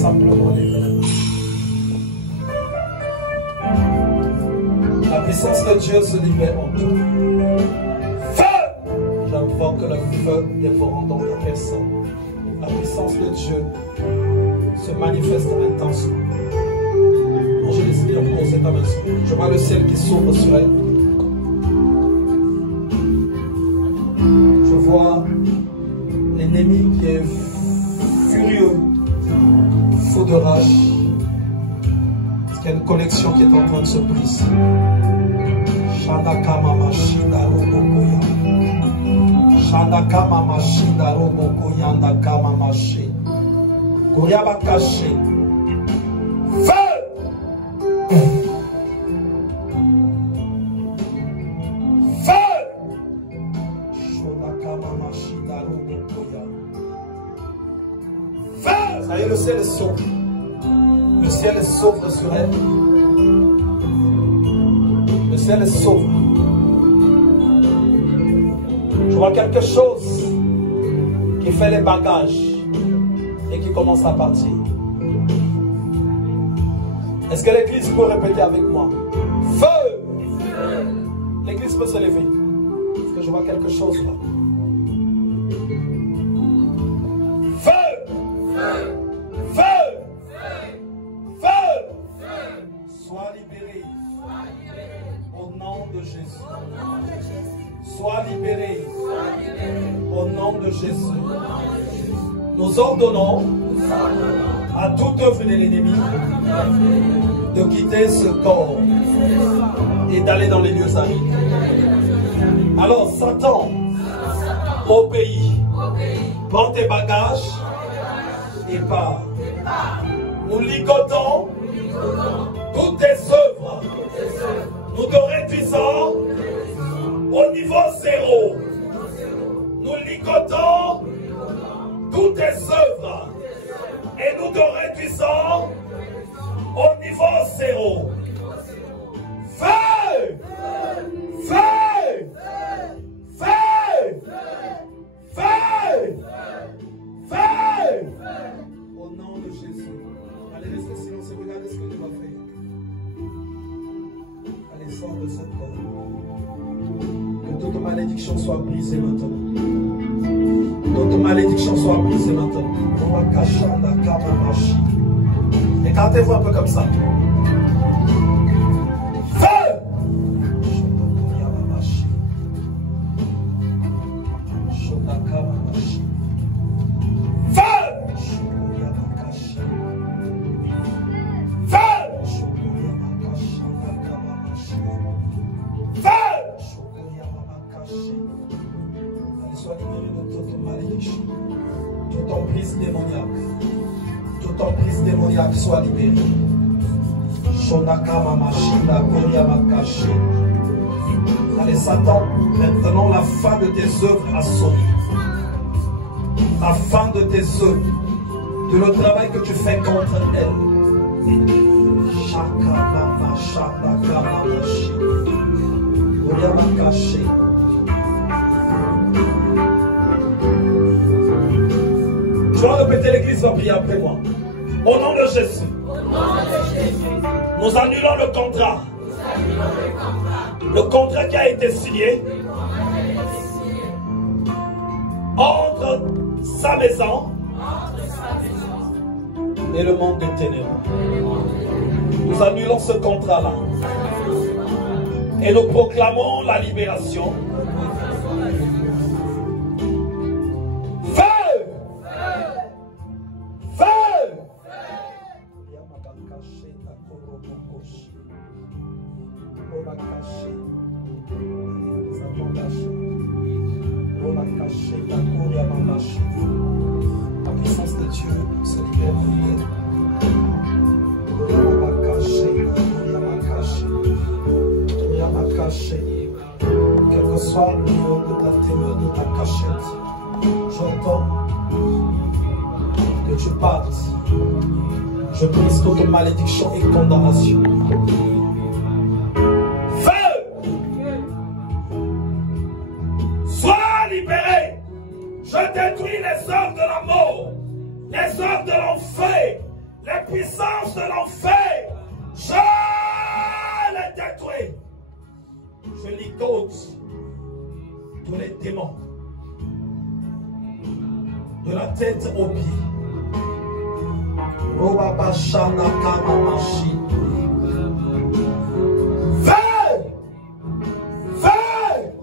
simplement les mains. La puissance de Dieu se libère en toi. Feu! J'invoque le feu dévorant dans ta personne. La puissance de Dieu se manifeste intensément. Quand je décide de poser ta main sur elle, je vois le ciel qui s'ouvre sur elle. Je vois l'ennemi qui est furieux, fou de rage. Parce qu'il y a une connexion qui est en train de se briser. Shandaka Mashinda Robokoya. Shandaka Mashinda Robokoya Ndakama Mashi. Koryabakashi. Feu! Feu! Shandaka Mashinda Robokoya. Feu! Ça y est, le ciel est sauve. Le ciel est sauve sur elle. Le ciel est sauve. Je vois quelque chose qui fait les bagages et qui commence à partir. Est-ce que l'église peut répéter avec moi? Feu! L'église peut se lever. Est-ce que je vois quelque chose là? Feu! Feu! Feu! Sois libéré. Au nom de Jésus. Sois libéré. Au nom de Jésus. Nous ordonnons à toute œuvre de l'ennemi de quitter ce corps et d'aller dans les lieux arides. Alors Satan, obéis. Prends tes bagages et pars. Nous ligotons toutes tes œuvres. Nous te réduisons au niveau zéro. Nous ligotons toutes tes œuvres et nous te réduisons au niveau zéro. Feu! Feu! Feu! Feu! Feu! Au nom de Jésus. Allez, restez silencieux, regardez ce que Dieu va faire. Allez, sors de ce corps. Que toute malédiction soit brisée maintenant. Toute malédiction soit brisée maintenant. Écartez-vous un peu comme ça. Feu! Sois libéré de toute malédiction, toute emprise démoniaque, toute emprise démoniaque soit libérée. Allez Satan, maintenant la fin de tes œuvres a sonné. La fin de tes œuvres, de le travail que tu fais contre elle. Tu vas répéter, l'église va prier après moi. Au nom de Jésus. Nous annulons le contrat. Le contrat qui a été signé entre sa maison et le monde des ténèbres. Nous annulons ce contrat-là. Et nous proclamons la libération. La puissance de Dieu se libère en elle. Quel que soit le niveau de ta témoin, de ta cachette, j'entends que tu partes. Je brise toute malédiction et condamnation. Feu! Sois libéré! Je détruis les œuvres de la mort, les œuvres de l'enfer, puissance de l'enfer, je les détruis. Je ligote tous les démons, de la tête aux pieds. Fais!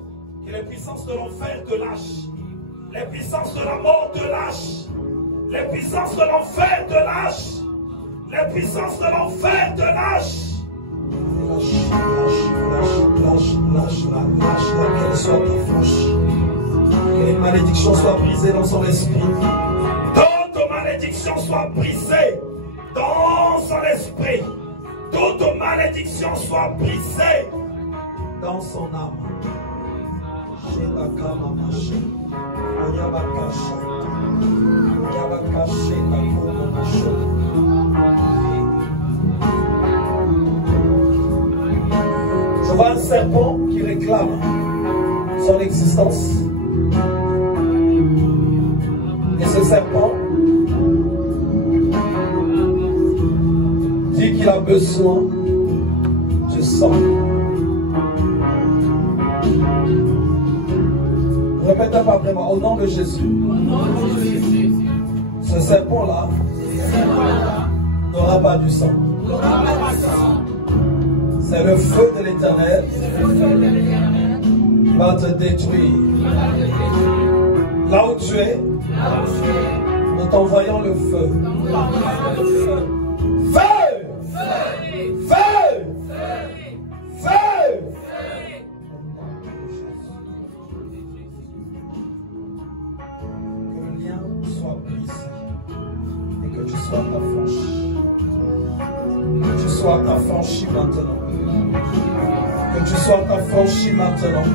Que les puissances de l'enfer te lâchent. Les puissances de la mort te lâchent. Les puissances de l'enfer te lâchent. Les puissances de l'enfer te lâchent. Lâche, qu'elle soit ta flèche. Que les malédictions soient brisées dans son esprit. Toute malédiction soit brisée dans son esprit. Toute malédiction soit brisée dans son âme. Je vois un serpent qui réclame son existence. Et ce serpent dit qu'il a besoin du sang. Répète pas vraiment, au nom de Jésus. Ce serpent-là n'aura pas du sang. C'est le feu de l'Éternel qui va te détruire. Là où tu es, en t'envoyant le feu. Feu! Feu! Feu! Que le lien soit brisé et que tu sois affranchi. Que tu sois affranchi maintenant. Que tu sois affranchi maintenant.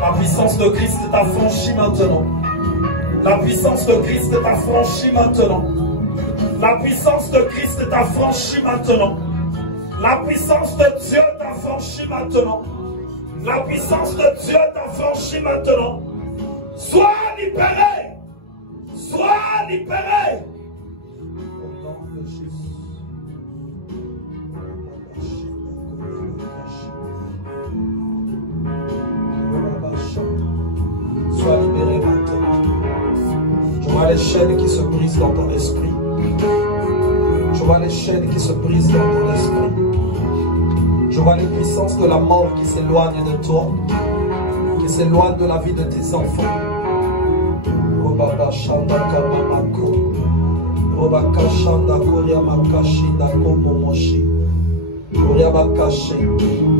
La puissance de Christ t'affranchit maintenant. La puissance de Christ t'affranchit maintenant. La puissance de Christ t'affranchit maintenant. La puissance de Dieu t'affranchit maintenant. La puissance de Dieu t'affranchit maintenant. Sois libéré. Sois libéré. Au nom de Jésus. Sois libéré maintenant. Je vois les chaînes qui se brisent dans ton esprit. Je vois les chaînes qui se brisent dans ton esprit. Je vois les puissances de la mort qui s'éloignent de toi, qui s'éloignent de la vie de tes enfants.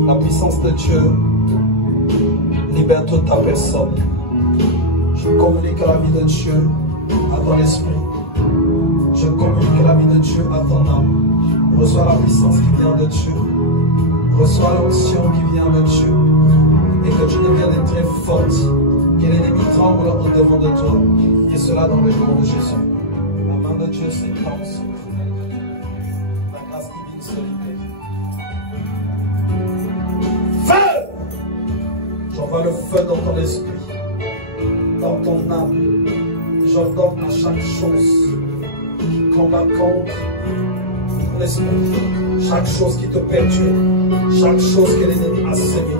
La puissance de Dieu libère toute ta personne. Je communique la vie de Dieu à ton esprit. Je communique la vie de Dieu à ton âme. Reçois la puissance qui vient de Dieu. Reçois l'onction qui vient de Dieu. Et que tu deviennes très forte. Que l'ennemi tremble au-devant de toi. Et cela dans le nom de Jésus. La main de Dieu s'étend sur vous. La grâce divine se libère. Feu! J'envoie le feu dans ton esprit. Dans ton âme. J'ordonne à chaque chose qui combat contre ton esprit, chaque chose qui te perturbe, chaque chose que l'ennemi a semé.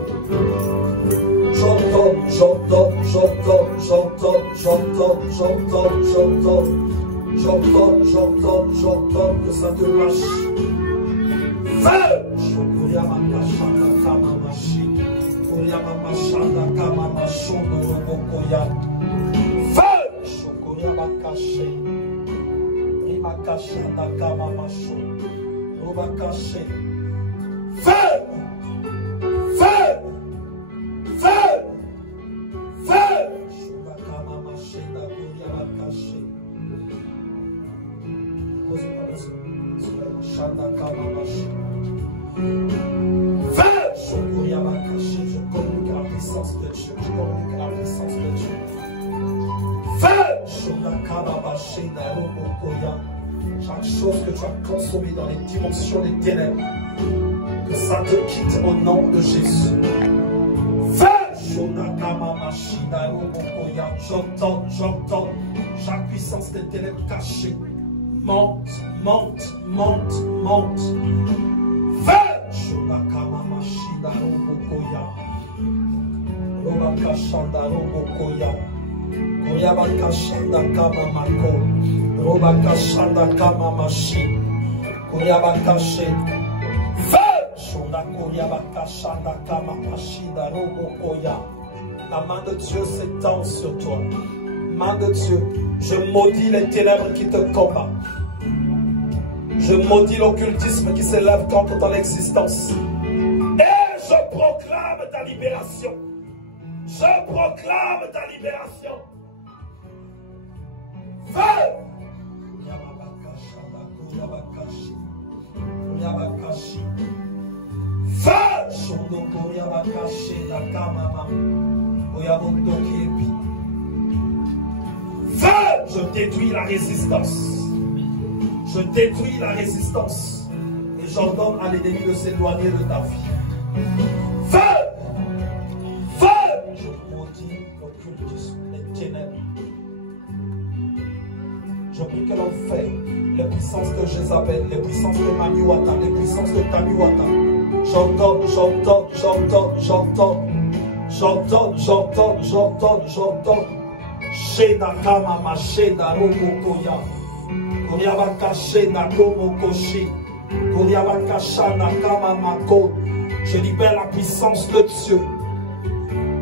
J'ordonne que ça te lâche. Feu! Feu! Feu! Feu! Feu! Feu! Feu! Je communique la puissance de Dieu. Je communique la puissance de Dieu. Feu! Chaque chose que tu as consommée dans les dimensions des ténèbres, que ça te quitte au nom de Jésus. Feu! J'entends chaque puissance des ténèbres cachées monte, monte, monte, monte. Feu! Shunakama Mashida Robokoya. Robakashanda Robokoya. Koyabakashanda Kama Mako. Robakashanda Kama Mashi. Koyabakashe. Feu! Shunakoyabakashanda Kama Mashida Robokoya. La main de Dieu s'étend sur toi. Main de Dieu, je maudis les ténèbres qui te combattent. Je maudis l'occultisme qui s'élève contre ton existence. Et je proclame ta libération. Je proclame ta libération. Feu! Feu! Feu! Je détruis la résistance. Je détruis la résistance. Et j'ordonne à l'ennemi de s'éloigner de ta vie. Feu! Feu! Je maudis l'occultisme, les ténèbres. Je prie que l'enfer, les puissances de Jézabel, les puissances de Mamiwata, les puissances de Tamiwata, j'entends, j'entends, j'entends, j'entends, j'entends, j'entends, j'entends, j'entends. Sheda Kama Masheda Robokoya. Koryabaka Sheda Komokoshi. Koryabaka Shana Kama Mako. Je libère la puissance de Dieu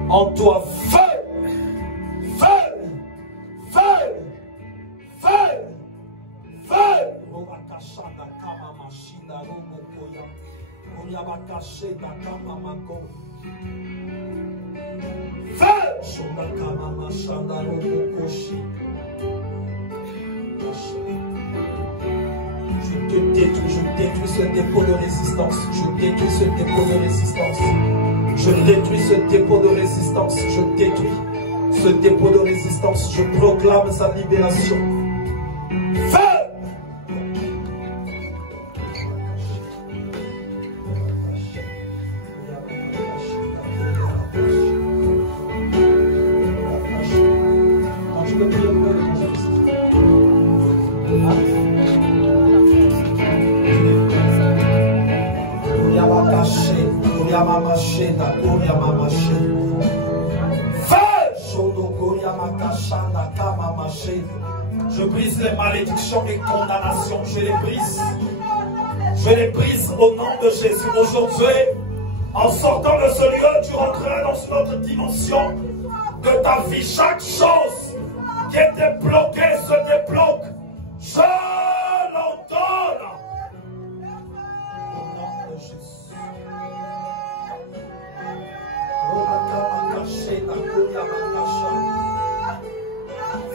en toi. Feu! Feu! Feu! Feu! Feu! Robaka Shana Kama Mashida Robokoya. Koryabaka Sheda Kama Mako. Feu! Je détruis ce dépôt de résistance. Je détruis ce dépôt de résistance. Je détruis ce dépôt de résistance. Je détruis ce dépôt de résistance. Je proclame sa libération. Feu! Je brise les malédictions et condamnations. Je les brise. Je les brise au nom de Jésus. Aujourd'hui, en sortant de ce lieu, tu rentreras dans une autre dimension de ta vie. Chaque chose qui était bloquée se débloque. Je l'ordonne. Au nom de Jésus.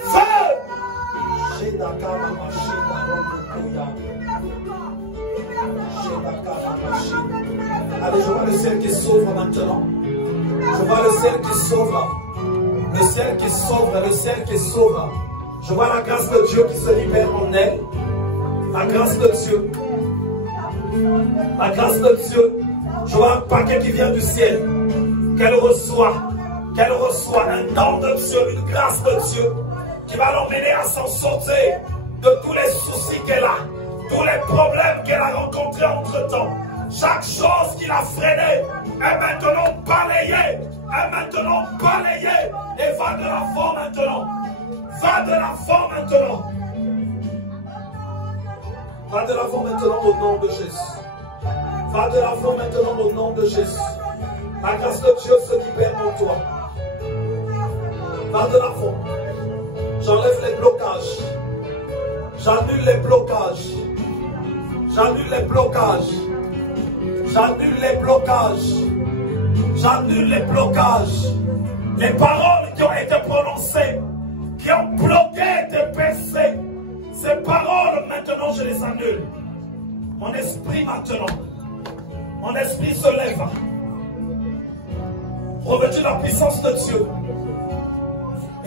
Feu! Allez, je vois le ciel qui s'ouvre maintenant. Je vois le ciel qui s'ouvre. Le ciel qui s'ouvre, le ciel qui s'ouvre. Je vois la grâce de Dieu qui se libère en elle. La grâce de Dieu. La grâce de Dieu. Je vois un paquet qui vient du ciel. Qu'elle reçoit un don de Dieu, une grâce de Dieu qui va l'emmener à s'en sortir de tous les soucis qu'elle a, tous les problèmes qu'elle a rencontrés entre-temps. Chaque chose qui l'a freinée est maintenant balayée, et va de l'avant maintenant. Va de l'avant maintenant. Va de l'avant maintenant au nom de Jésus. Va de l'avant maintenant au nom de Jésus. La grâce de Dieu se libère en toi. Va de l'avant. J'enlève les blocages. J'annule les blocages. J'annule les blocages. J'annule les blocages. J'annule les blocages. Les paroles qui ont été prononcées, qui ont bloqué tes pensées, ces paroles maintenant je les annule. Mon esprit maintenant, mon esprit se lève. Revêtu de la puissance de Dieu.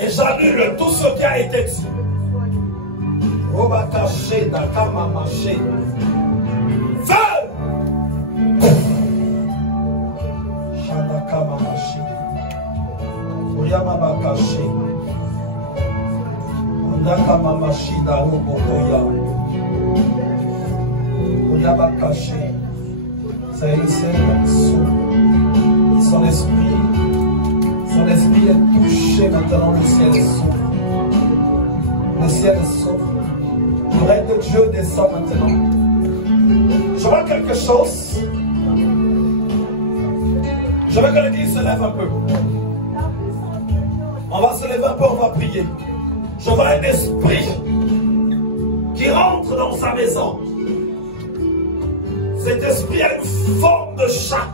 Et j'annule tout ce qui a été dit. Feu! Ça y est, le ciel s'ouvre. Son esprit est touché maintenant, le ciel s'ouvre. Le ciel s'ouvre. Le règne de Dieu descend maintenant. Je vois quelque chose. Je veux que l'église se lève un peu. On va se lever un peu, on va prier. Je vois un esprit qui rentre dans sa maison. Cet esprit a une forme de chat.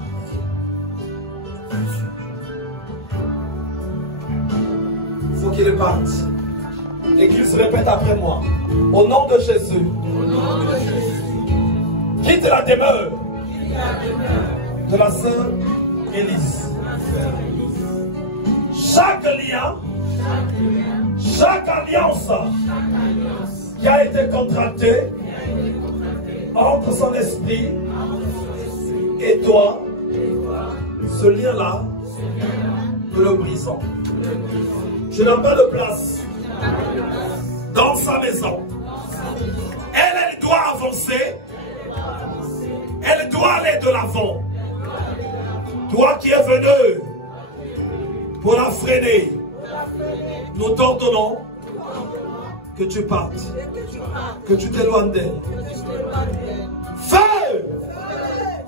Il faut qu'il parte. L'église répète après moi. Au nom de Jésus. Quitte la demeure de la sœur Élise. Chaque lien, chaque alliance qui a été contractée entre son esprit et toi, ce lien-là, nous le brisons. Je n'ai pas de place dans sa maison. Elle doit avancer. Elle doit aller de l'avant. Toi qui es venu pour la freiner, nous t'ordonnons que tu partes, que tu t'éloignes d'elle. Feu!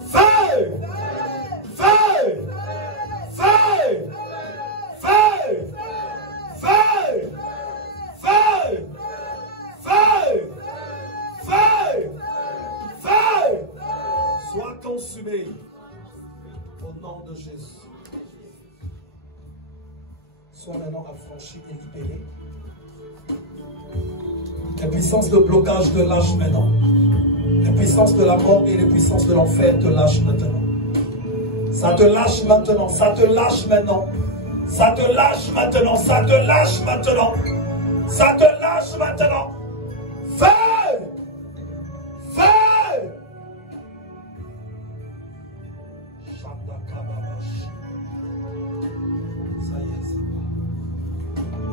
Feu! Feu! Feu! Feu! Feu! Feu! Feu! Feu! Feu! Sois consumé au nom de Jésus. Sois maintenant affranchi et libéré. Les puissances de blocage te lâchent maintenant. Les puissances de la mort et les puissances de l'enfer te lâchent maintenant. Ça te lâche maintenant, ça te lâche maintenant. Ça te lâche maintenant, ça te lâche maintenant. Ça te lâche maintenant. Feu! Feu! Ça y est, c'est bon.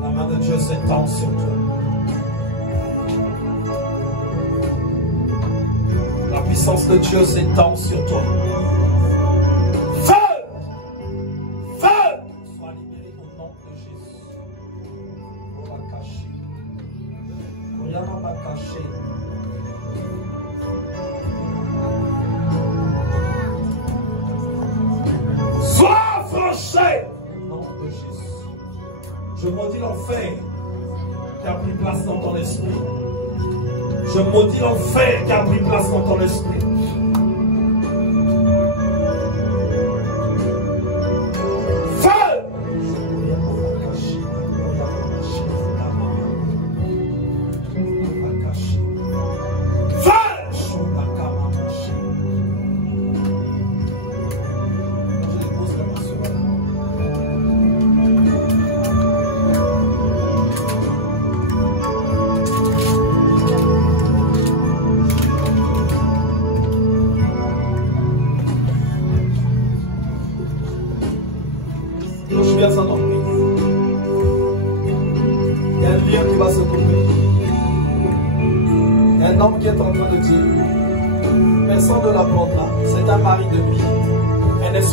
La main de Dieu s'étend sur toi. La puissance de Dieu s'étend sur toi. Feu! Feu! Sois libéré au nom de Jésus. On va cacher. On va cacher. Sois affranchi au nom de Jésus. Je maudis l'enfer qui a pris place dans ton esprit. Je maudis l'enfer qui a pris place dans ton esprit. Feu!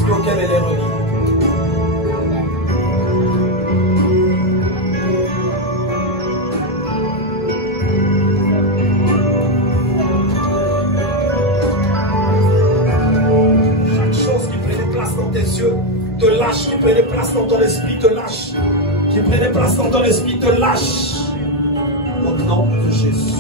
Auquel elle est reliée. Chaque chose qui prenait place dans tes yeux te lâche, qui prenait place dans ton esprit te lâche, qui prenait place dans ton esprit te lâche. Au nom de Jésus.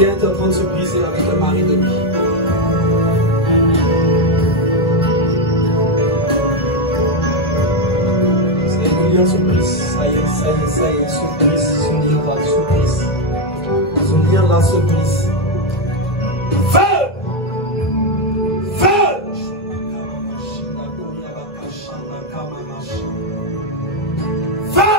Est en train de se briser avec le mari de lui. Ça y est, le lien se brise. Ça y est, se brise. Ce lien-là se brise. Ce lien-là se brise. Feu! Feu! Feu!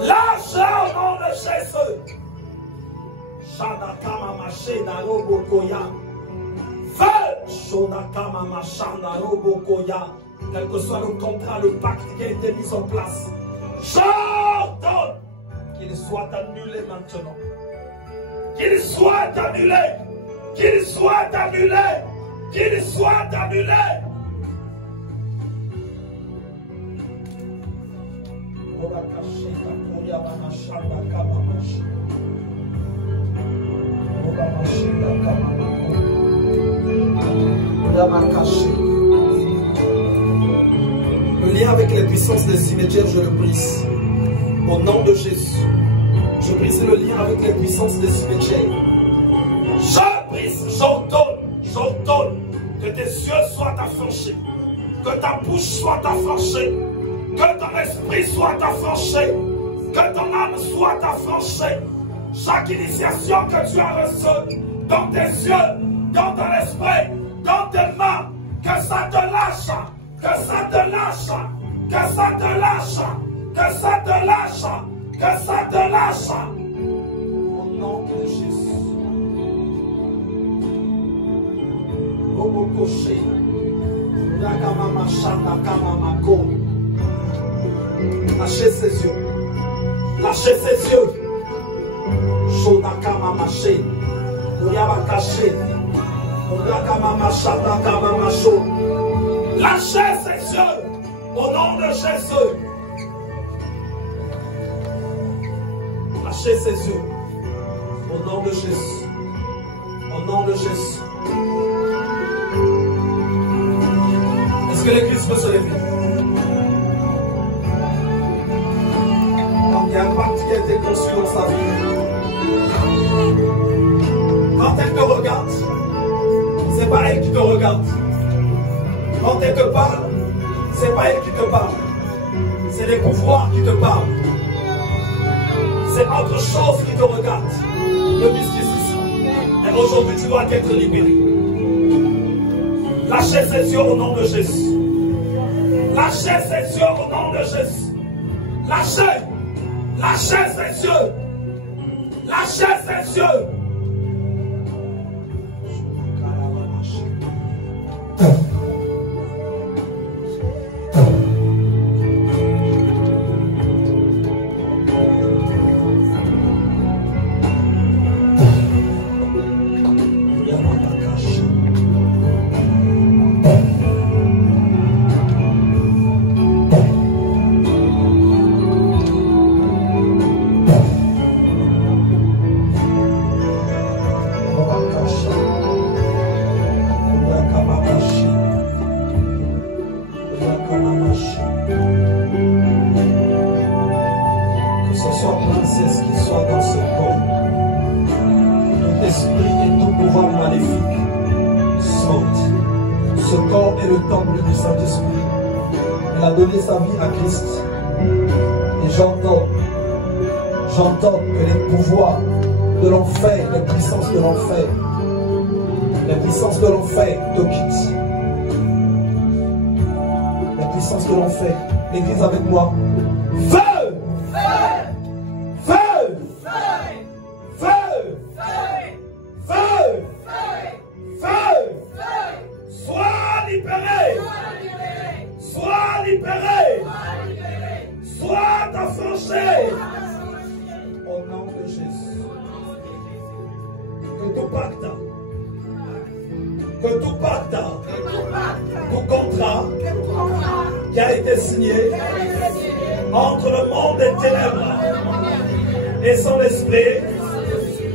Lâche au nom de Jésus. Shandakama Machina Robokoya. Feu Shonakama Machana Robokoya. Quel que soit le contrat, le pacte qui a été mis en place, j'ordonne qu'il soit annulé maintenant. Qu'il soit annulé. Qu'il soit annulé. Qu'il soit annulé. Le lien avec les puissances des cimetières, je le brise. Au nom de Jésus. Je brise le lien avec les puissances des cimetières. Je brise, j'ordonne que tes yeux soient affranchis, que ta bouche soit affranchie, que ton esprit soit affranchi, que ton âme soit affranchie. Chaque initiation que tu as reçue dans tes yeux, dans ton esprit, dans tes mains, que ça te lâche, que ça te lâche, que ça te lâche, que ça te lâche, que ça te lâche. Au nom de Jésus. Robokoshi, Yakamama Shanda Kamamako. Lâchez ses yeux. Lâchez ses yeux. Shodakama Maché. Koyabakaché. Koyakama Shanda Kamamasho. Lâchez ses yeux. Au nom de Jésus. Lâchez ses yeux. Au nom de Jésus. Au nom de Jésus. Est-ce que l'église peut se lever? Il y a un pacte qui a été conçu dans sa vie. Quand elle te regarde, c'est pas elle qui te regarde. Quand elle te parle, c'est pas elle qui te parle. C'est les pouvoirs qui te parlent. C'est autre chose qui te regarde. Le mysticisme. Et aujourd'hui, tu dois être libéré. Lâchez ses yeux au nom de Jésus. Lâchez ses yeux au nom de Jésus. Lâchez. Lâchez ses yeux. Lâchez ses yeux. Sa vie à Christ. Et j'entends que les pouvoirs de l'enfer, les puissances de l'enfer te quittent. Les puissances de l'enfer. L'église avec moi. Feu! Feu! Feu! Feu! Feu! Feu! Sois libéré! Sois libéré! Sois affranchi! Au nom de Jésus. Que tout pacte, tout contrat qui a été signé entre le monde des ténèbres et son esprit,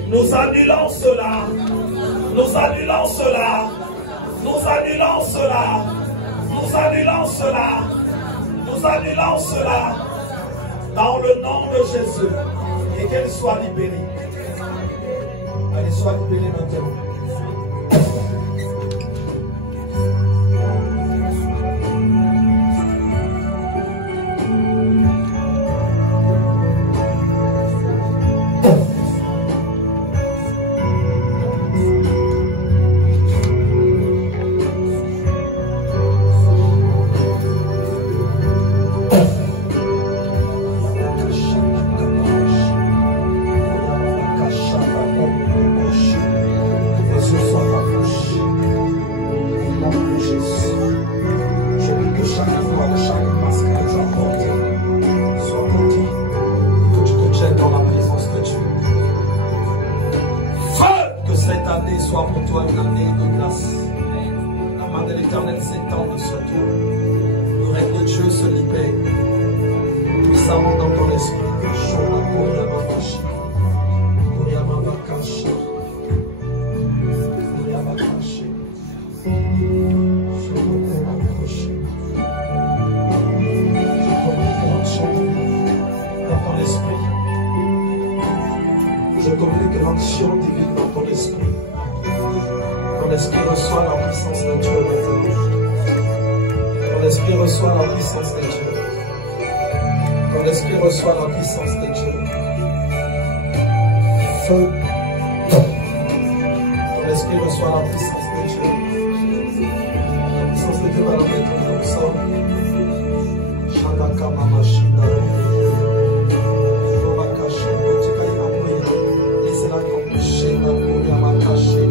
nous annulons cela. Nous annulons cela. Nous annulons cela. Nous annulons cela. Nous annulons cela. Dans le nom de Jésus. Et qu'elle soit libérée. Elle soit libérée maintenant. Je communique l'action divine dans ton esprit. Ton esprit reçoit la puissance de Dieu maintenant. Ton esprit reçoit la puissance de Dieu. Ton esprit reçoit la puissance de Dieu. Feu. Ton esprit reçoit la puissance de Dieu. La puissance de Dieu va la mettre ensemble. Shandaka Mama Shinda. Laissez-la tomber. Shinda Kuya Makashi.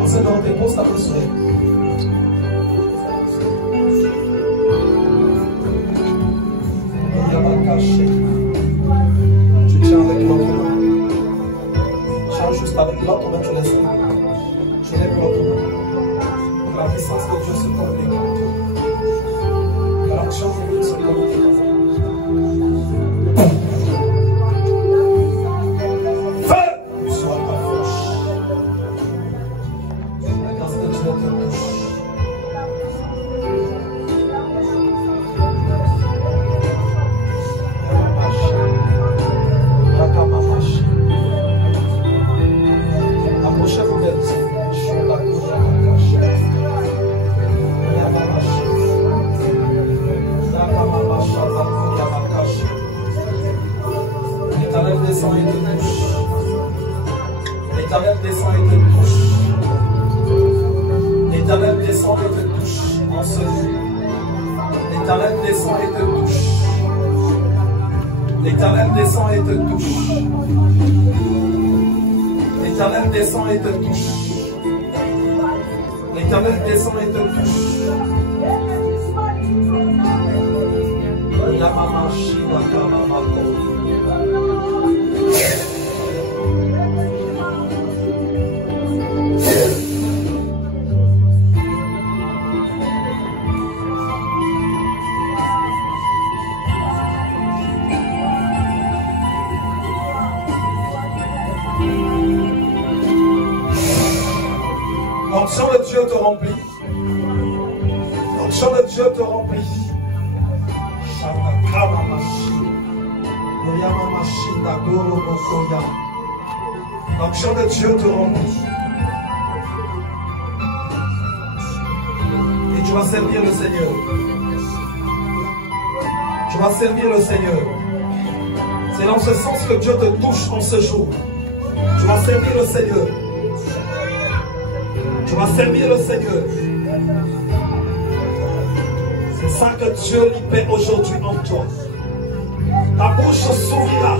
Enseigne dans tes postes à besoin. Tu tiens avec l'autre main. Tiens juste avec l'autre main, tu laisses. Tu lèves l'autre main. La puissance de Dieu se communique. L'action de Dieu se communique. L'Éternel descend et te touche. L'Éternel descend et te touche. L'Éternel descend et te touche. L'onction de Dieu te remplit. L'onction de Dieu te remplit. L'onction de Dieu te remplit. Et tu vas servir le Seigneur. Tu vas servir le Seigneur. C'est dans ce sens que Dieu te touche en ce jour. Tu vas servir le Seigneur. Tu vas servir le Seigneur. C'est ça que Dieu libère aujourd'hui en toi. Ta bouche s'ouvrira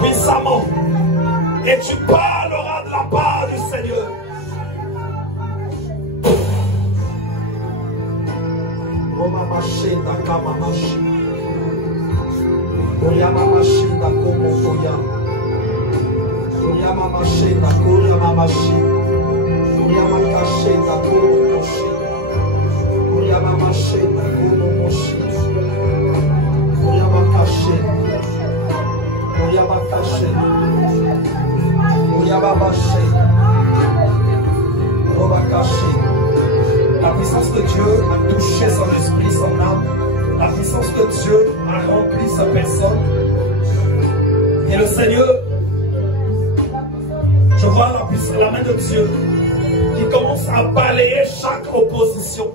puissamment et tu parleras de la part du Seigneur. La puissance de Dieu a touché son esprit, son âme. La puissance de Dieu a rempli sa personne. Et le Seigneur, je vois la main de Dieu qui commence à balayer chaque opposition,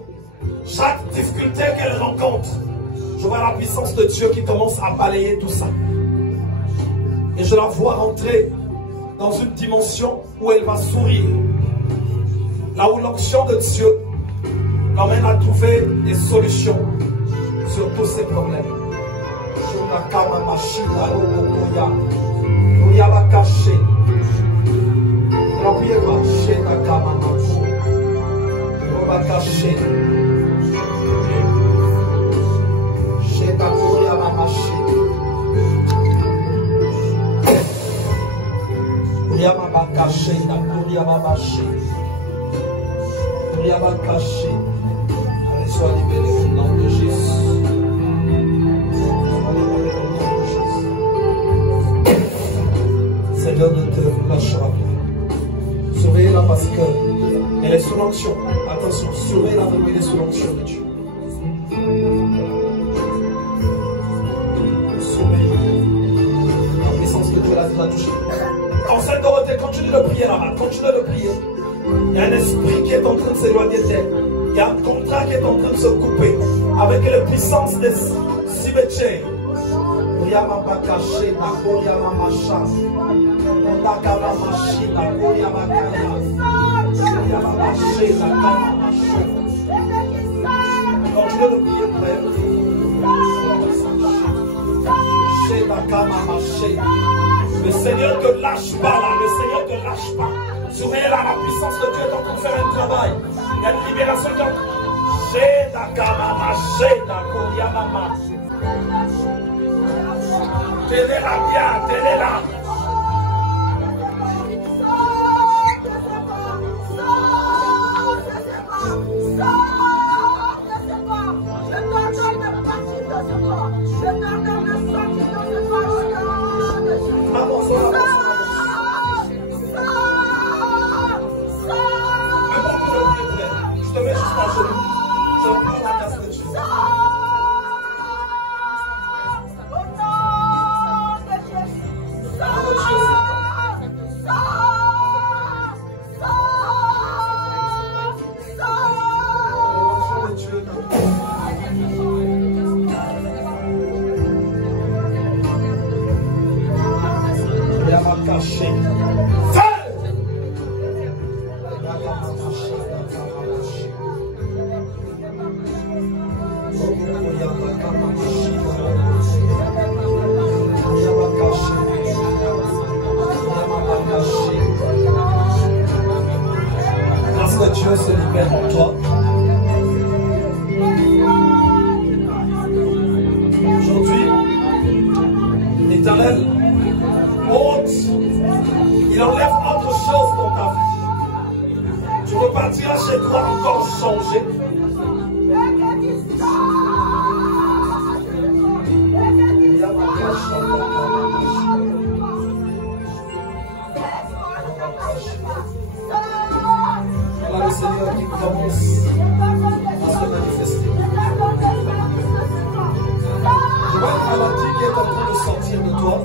chaque difficulté qu'elle rencontre. Je vois la puissance de Dieu qui commence à balayer tout ça. Et je la vois rentrer dans une dimension où elle va sourire. Là où l'onction de Dieu l'emmène à trouver des solutions sur tous ces problèmes. Allez, sois libéré au nom de Jésus. Seigneur, ne te lâchera plus. Surveillez-la parce qu'elle est sous l'onction. Attention, surveillez-la vraiment, elle est sous l'onction de Dieu. Vas-y, va toucher. Enceinte Dorothée, continue de prier là-bas. Continue de prier. Il y a un esprit qui est en train de s'éloigner d'elle. Il y a un contrat qui est en train de se couper avec la puissance des cimetières. Continue de prier, frère. Le Seigneur ne te lâche pas là, le Seigneur ne te lâche pas. Surveille là, la puissance de Dieu est en train de faire un travail. Il y a une libération qui est en train de... Tenez-la bien, tenez-la. Je te mets juste à genoux. Je prends la casse de Dieu. Grâce que Dieu se libère en toi. Aujourd'hui, l'Éternel ôte, il enlève autre chose dans ta vie. Tu repartiras chez toi encore changé. Voilà le Seigneur qui commence à se manifester. Je vois une maladie qui est en train de sortir de toi.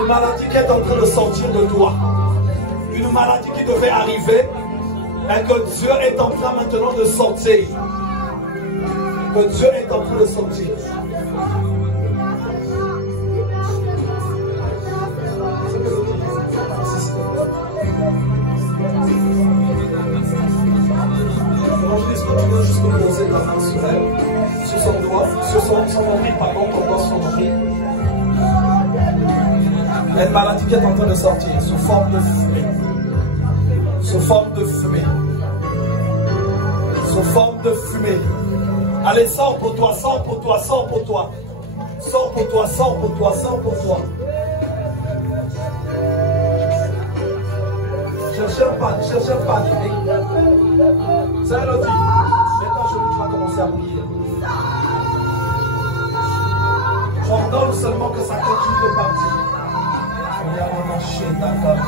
Une maladie qui est en train de sortir de toi. Une maladie qui devait arriver, mais que Dieu est en train maintenant de sortir. Que Dieu est en train de sortir. Évangéliste, tu veux juste poser ta main sur elle, sur son doigt, sur son nombril, pardon, ton doigt sur son nombril. Il y a une maladie qui est en train de sortir sous forme de fumée. Sous forme de fumée. Sous forme de fumée. Allez, sors pour toi, sors pour toi, sors pour toi. Sors pour toi, sors pour toi, sors pour toi. Cherchez un pan, ça le dit. Maintenant, tu vas commencer à prier. J'ordonne seulement que ça continue de partir. Il y a un marché d'accord.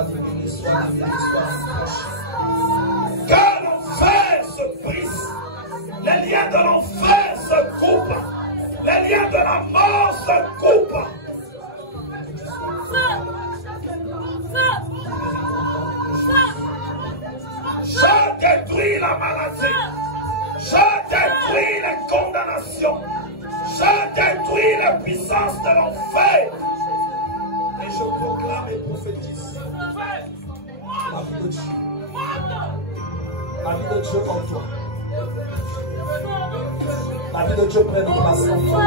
sois libéré, sois libéré, sois libéré. Que l'enfer se brise. Les liens de l'enfer se coupent. Les liens de la mort se coupent. Je détruis la maladie. Je détruis les condamnations. Je détruis les puissances de l'enfer. Et je proclame et prophétise la vie de Dieu. La vie de Dieu en toi. La vie de Dieu prenne place en toi.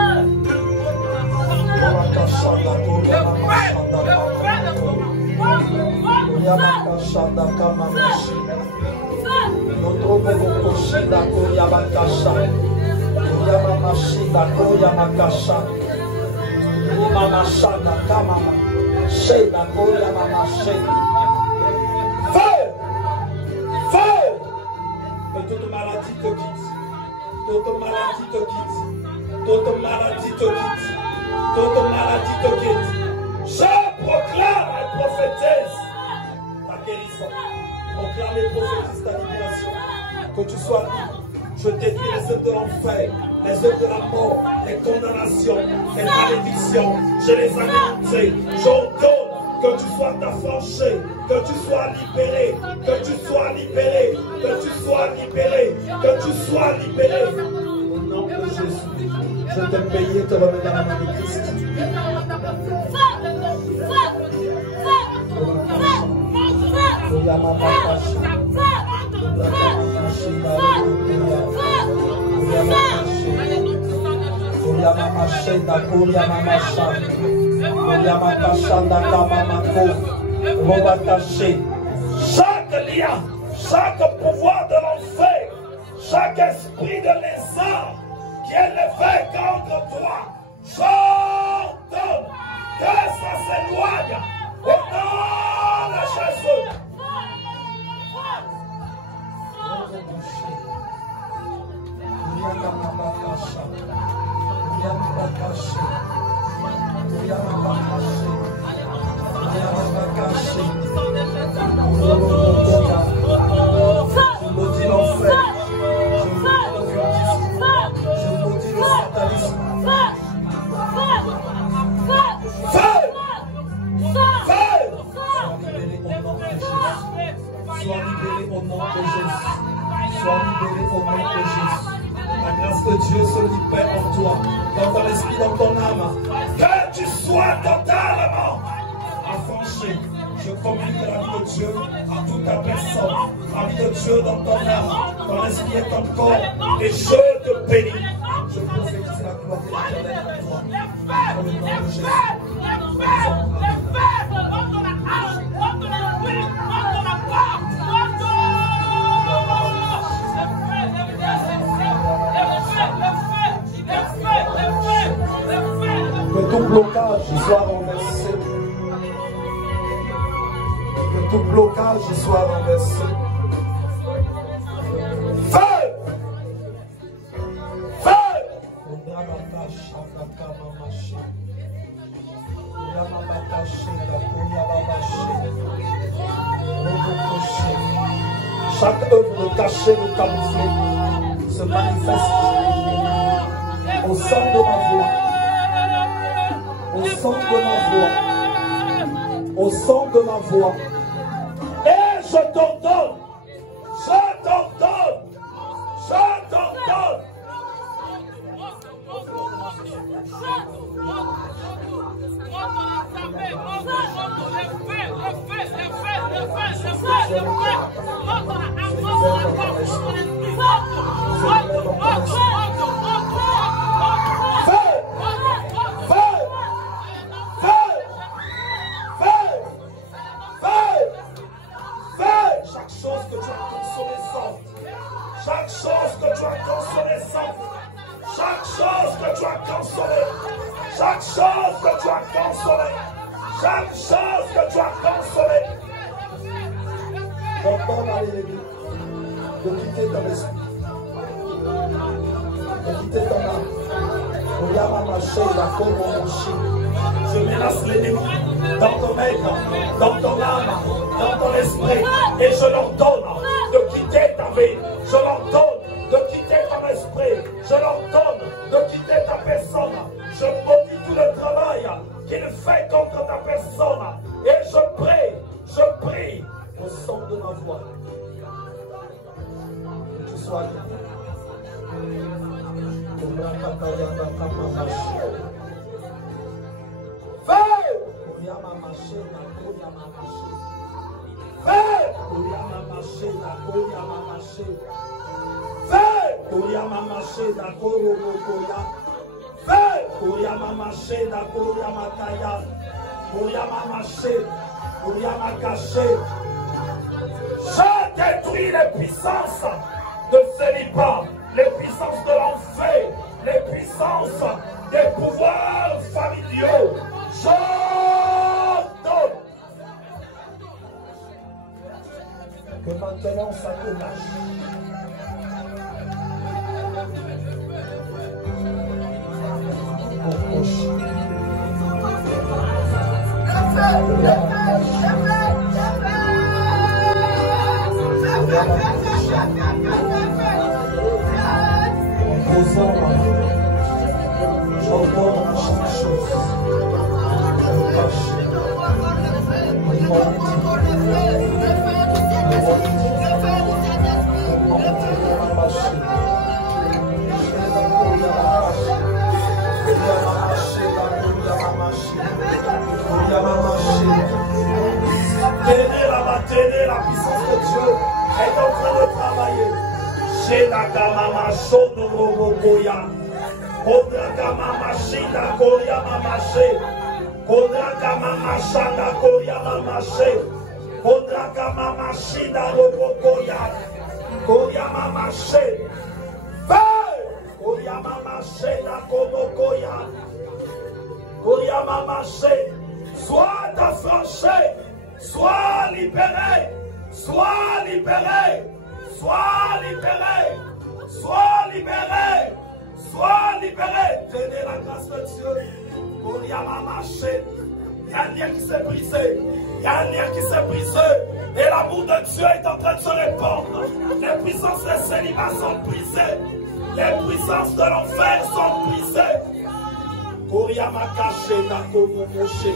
Feu! Que toute maladie te quitte. Toute maladie te quitte. Toute maladie te quitte. Toute maladie te quitte. Je proclame et prophétise ta guérison. Proclame et prophétise ta libération. Que tu sois libre. Je détruis les œuvres de l'enfer, les œuvres de la mort, les condamnations, les malédictions. Je les anéantis. J'ordonne que tu sois affranchi, que tu sois libéré, que tu sois libéré, que tu sois libéré, que tu sois libéré. Au nom de Jésus, je te paye et te remets dans la main de Christ. Chaque lien, chaque pouvoir de l'enfer, chaque esprit de lézard qui est levé contre toi, j'ordonne que ça s'éloigne au nom de Jésus. Je maudis l'enfer, je maudis l'occultisme, je maudis le satanisme. Feu! Feu! Sois libéré au nom de Jésus. Sois libéré au nom de Jésus. La grâce de Dieu se libère en toi, dans ton esprit, dans ton âme. Que tu sois totalement affranchi. Je communique la vie de Dieu à toute ta personne. La vie de Dieu dans ton âme, ton esprit et ton corps. Et je te bénis. Je prophétise la gloire de l'Éternel en toi. Au nom de Jésus. Que tout blocage soit renversé. Que tout blocage soit renversé. Feu! Feu! Chaque œuvre cachée, de camoufler se manifeste au son de ma voix. Au son de ma voix. Au son de ma voix. Et je t'ordonne. Je t'ordonne. Je t'ordonne. Chaque chose que tu as consommée sorte. Chaque chose que tu as consommée sorte. Chaque chose que tu as consommée. Chaque chose que tu as consommée. Chaque chose que tu as consommée. Ordonne à l'ennemi de quitter ton esprit. De quitter ton âme. Je menace l'ennemi dans ton être, dans ton âme, esprit et je leur donne de quitter ta vie. Je leur donne de quitter ton esprit. Je leur donne de quitter ta personne. Je maudis tout le travail qu'il fait contre ta personne. Et je prie au son de ma voix. Que tu sois libre. Je détruis les puissances de célibat, les puissances de l'enfer, les puissances des pouvoirs familiaux. J'ordonne que maintenant ça te lâche. J'ordonne chaque chose. Tenez la puissance de Dieu est en train de travailler. Chez la Gamama Shonobokoya, Kodra Gamama Shina Koya Mamache, Kodra Gamama Shana Koya Mamache, Kodra Gamama Shina Robokoya, Koya Mamache, Koya Mamache na Komokoya, Koya Mamache, sois affranchi. Sois libéré, sois libéré, sois libéré, sois libéré, sois libéré. Tenez la grâce de Dieu. Il y a un lien qui s'est brisé, il y a un lien qui s'est brisé. Et l'amour de Dieu est en train de se répandre. Les puissances des célibats sont brisées, les puissances de l'enfer sont brisées. Koryama caché, Nakomo Moshe.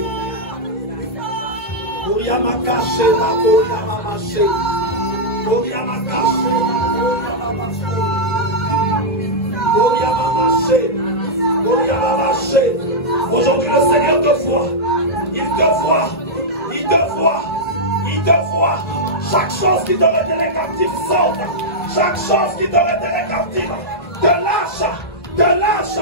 Koryama caché, Nakoyama Maché. Koryama caché, Nakoyama Maché. Koryama Maché. Koryama Maché. Aujourd'hui, le Seigneur te voit. Il te voit. Il te voit. Il te voit. Chaque chose qui te retenait captif sorte. Chaque chose qui te retenait captif te lâche. Te lâche.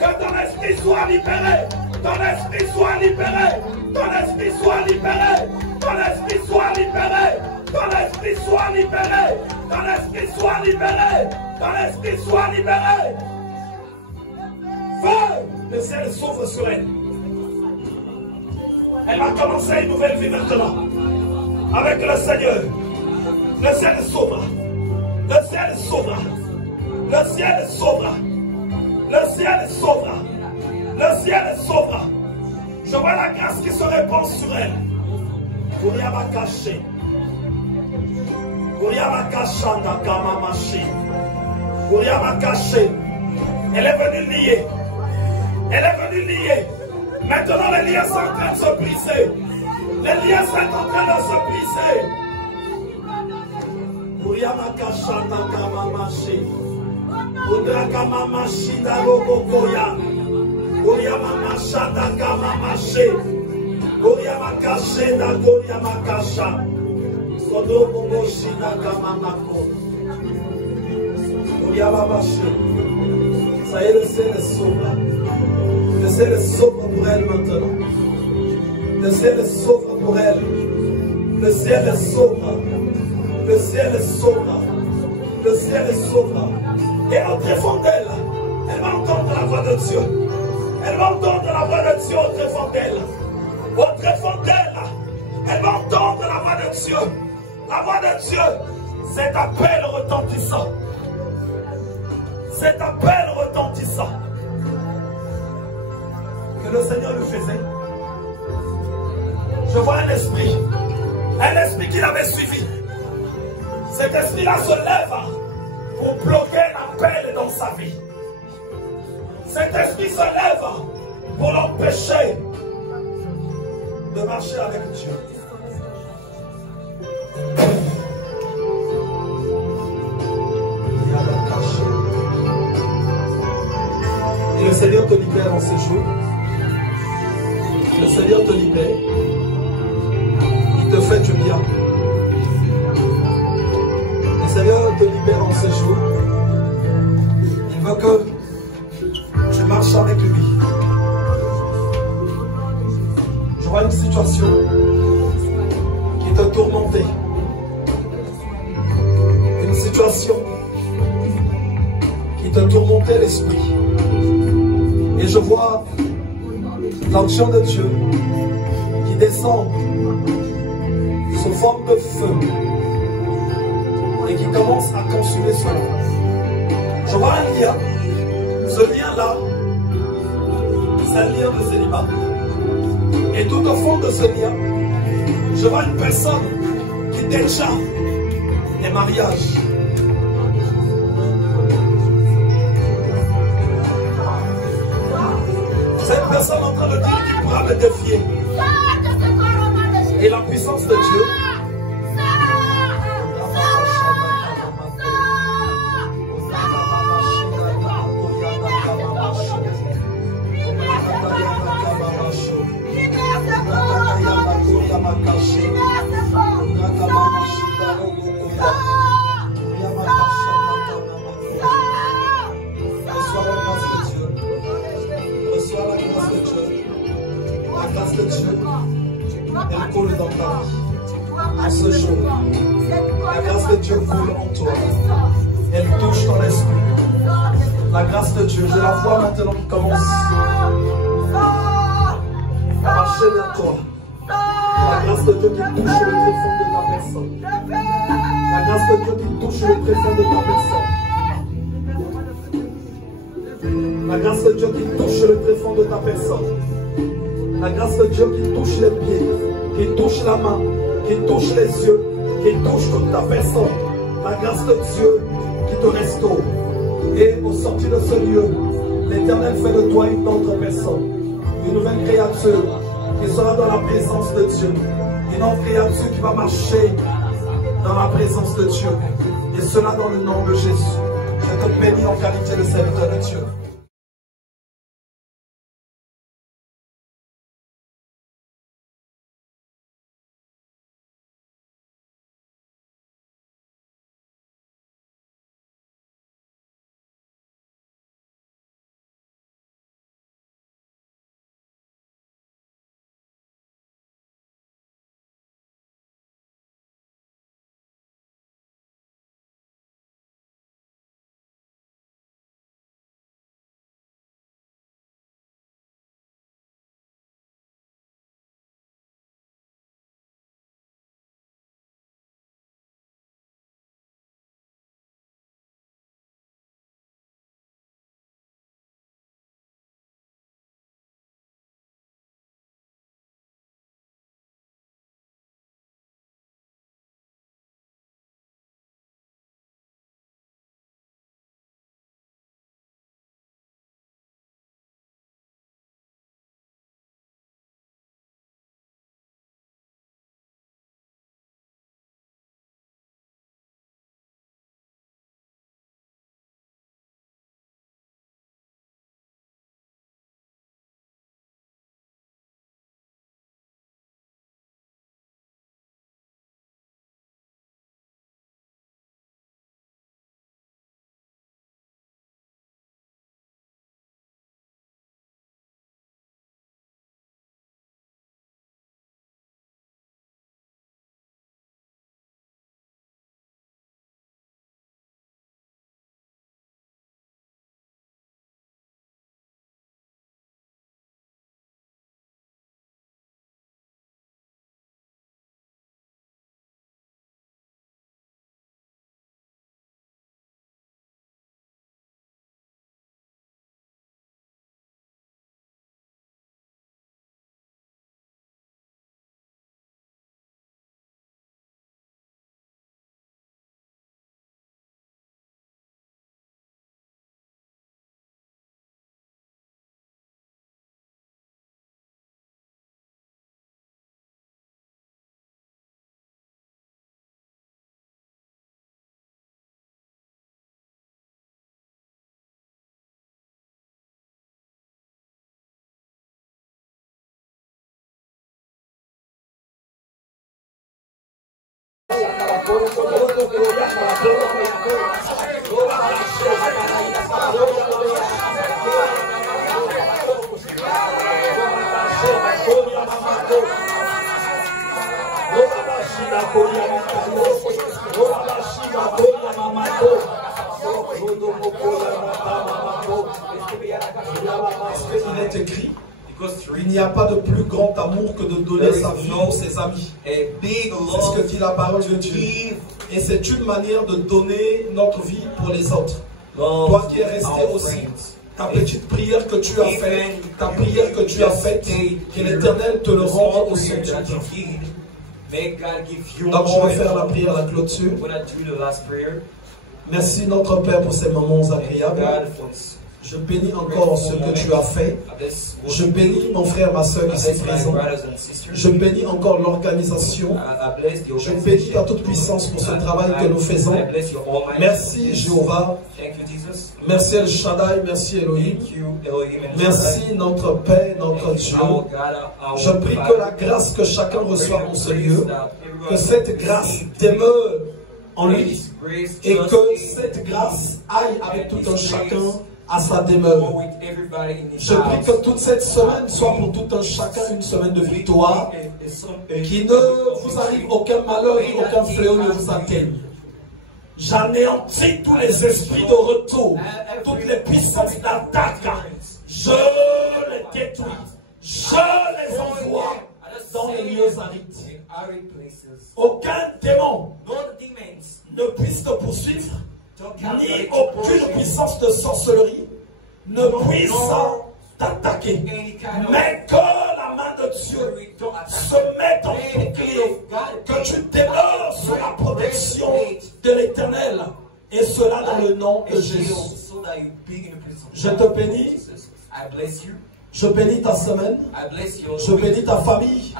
Que ton esprit soit libéré. Ton esprit soit libéré. Ton esprit soit libéré. Ton esprit soit libéré. Ton esprit soit libéré. Ton esprit soit libéré. Ton esprit soit libéré. Feu! Le ciel s'ouvre sur elle. Elle va commencer une nouvelle vie maintenant. Avec le Seigneur. Le ciel s'ouvre. Le ciel s'ouvre. Le ciel s'ouvre. Le ciel s'ouvre. Le ciel s'ouvre. Je vois la grâce qui se répand sur elle. Koryama caché. Koryama kashanda kamamashi. Koryama caché. Elle est venue lier. Elle est venue lier. Maintenant les liens sont en train de se briser. Les liens sont en train de se briser. Koryama kashanda kamamashi. Kodraka mamashi da robokoya. Koryama mashanda kamamashi. Koryama kashenda koryama kasha. Sodomo moshida kamamako. Koryama mashi. Ça y est, le ciel s'ouvre. Le ciel s'ouvre pour elle maintenant. Le ciel s'ouvre pour elle. Le ciel s'ouvre. Le ciel s'ouvre. Le ciel s'ouvre. Et au tréfonds d'elle, elle va entendre la voix de Dieu. Elle va entendre la voix de Dieu au tréfonds d'elle. Au tréfonds d'elle, elle va entendre la voix de Dieu. La voix de Dieu, cet appel retentissant. Cet appel retentissant que le Seigneur lui faisait. Je vois un esprit Un esprit qui l'avait suivi. Cet esprit-là se lève pour bloquer l'appel dans sa vie. Cet esprit se lève pour l'empêcher de marcher avec Dieu. Et le Seigneur te libère en ce jour. Le Seigneur te libère. Il te fait du bien. Le Seigneur te libère en ce jour. Il veut que tu marches avec lui. Je vois une situation qui te tourmentait. Une situation qui te tourmentait l'esprit. Et je vois l'onction de Dieu qui descend sous forme de feu et qui commence à consumer cela. Je vois un lien. Ce lien-là, c'est un lien de célibat. Et tout au fond de ce lien, je vois une personne qui déjà est mariage. Cette personne en train de dire qu'il pourra me défier. Et la puissance de Dieu. Elle coule dans ta vie. En ce jour, la grâce de Dieu coule en toi. Elle touche ton esprit. La grâce de Dieu, je la vois maintenant qui commence à marcher vers toi. La grâce de Dieu qui touche le tréfonds de ta personne. La grâce de Dieu qui touche le tréfonds de ta personne. La grâce de Dieu qui touche le tréfonds de ta personne. La grâce de Dieu qui touche les pieds, qui touche la main, qui touche les yeux, qui touche toute ta personne. La grâce de Dieu qui te restaure. Et au sortir de ce lieu, l'Éternel fait de toi une autre personne. Une nouvelle créature qui sera dans la présence de Dieu. Une autre créature qui va marcher dans la présence de Dieu. Et cela dans le nom de Jésus. Je te bénis en qualité de serviteur de Dieu. Il est écrit, il n'y a pas de plus grand amour que de donner sa vie pour ses amis. C'est ce que dit la parole de Dieu. Et c'est une manière de donner notre vie pour les autres. Toi qui es resté aussi, ta petite prière que tu as faite, ta prière que tu as faite, que l'Éternel te le rende au centuple. Donc je vais faire la prière, la clôture. Merci notre Père pour ces moments agréables. Je bénis encore ce que tu as fait. Je bénis mon frère, ma soeur qui sont présents. Je bénis encore l'organisation. Je bénis ta toute puissance pour ce travail que nous faisons. Merci Jéhovah. Merci El Shaddai, merci Elohim. Merci notre Père, notre Dieu. Je prie que la grâce que chacun reçoit en ce lieu, que cette grâce demeure en lui et que cette grâce aille avec tout un chacun à sa demeure. Je prie que toute cette semaine soit pour tout un chacun une semaine de victoire, qu'il ne vous arrive aucun malheur et aucun fléau ne vous atteigne. J'anéantis tous les esprits de retour, toutes les puissances d'attaque. Je les détruis, je les envoie dans les lieux arides. Aucun démon ne puisse te poursuivre, ni aucune puissance de sorcellerie ne puisse t'attaquer. Mais que la main de Dieu se mette en bouclier, que tu demeures sous la protection de l'Éternel, et cela dans le nom de Jésus. Je te bénis. Je bénis ta semaine, je bénis ta famille,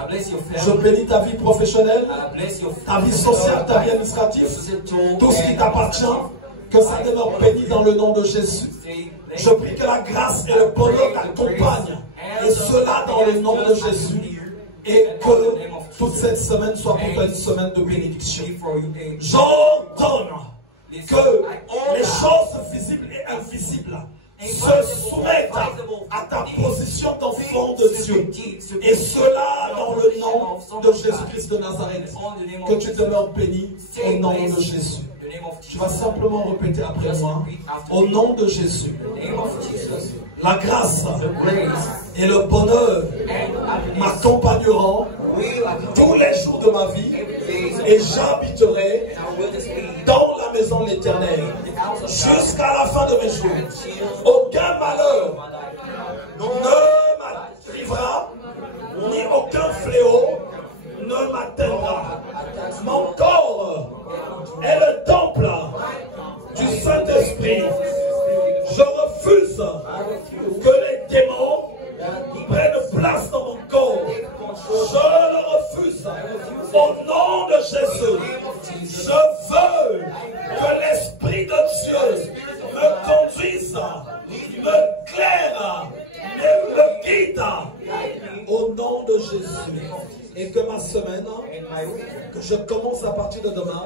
je bénis ta vie professionnelle, ta vie sociale, ta vie administrative, tout ce qui t'appartient, que ça demeure béni dans le nom de Jésus. Je prie que la grâce et le bonheur t'accompagnent, et cela dans le nom de Jésus, et que toute cette semaine soit pour toi une semaine de bénédiction. J'ordonne que les choses visibles et invisibles se soumettent à ta position d'enfant de Dieu. Et cela dans le nom de Jésus-Christ de Nazareth. Que tu demeures béni au nom de Jésus. Tu vas simplement répéter après moi. Au nom de Jésus. La grâce et le bonheur m'accompagneront tous les jours de ma vie et j'habiterai dans la maison de l'Éternel jusqu'à la fin de mes jours. Aucun malheur ne m'arrivera, ni aucun fléau ne m'atteindra. Mon corps est le temple du Saint-Esprit. Je refuse que les démons prennent place dans mon corps. Je le refuse. Au nom de Jésus, je veux que l'Esprit de Dieu me conduise, me claire, me guide. Au nom de Jésus. Et que ma semaine, que je commence à partir de demain,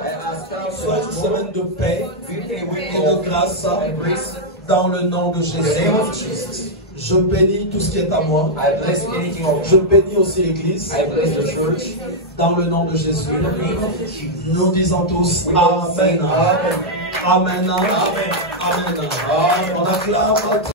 soit une semaine de paix et de grâce dans le nom de Jésus. Je bénis tout ce qui est à moi. Je bénis aussi l'Église dans le nom de Jésus. Nous disons tous Amen. Amen. Amen. Amen. On acclame.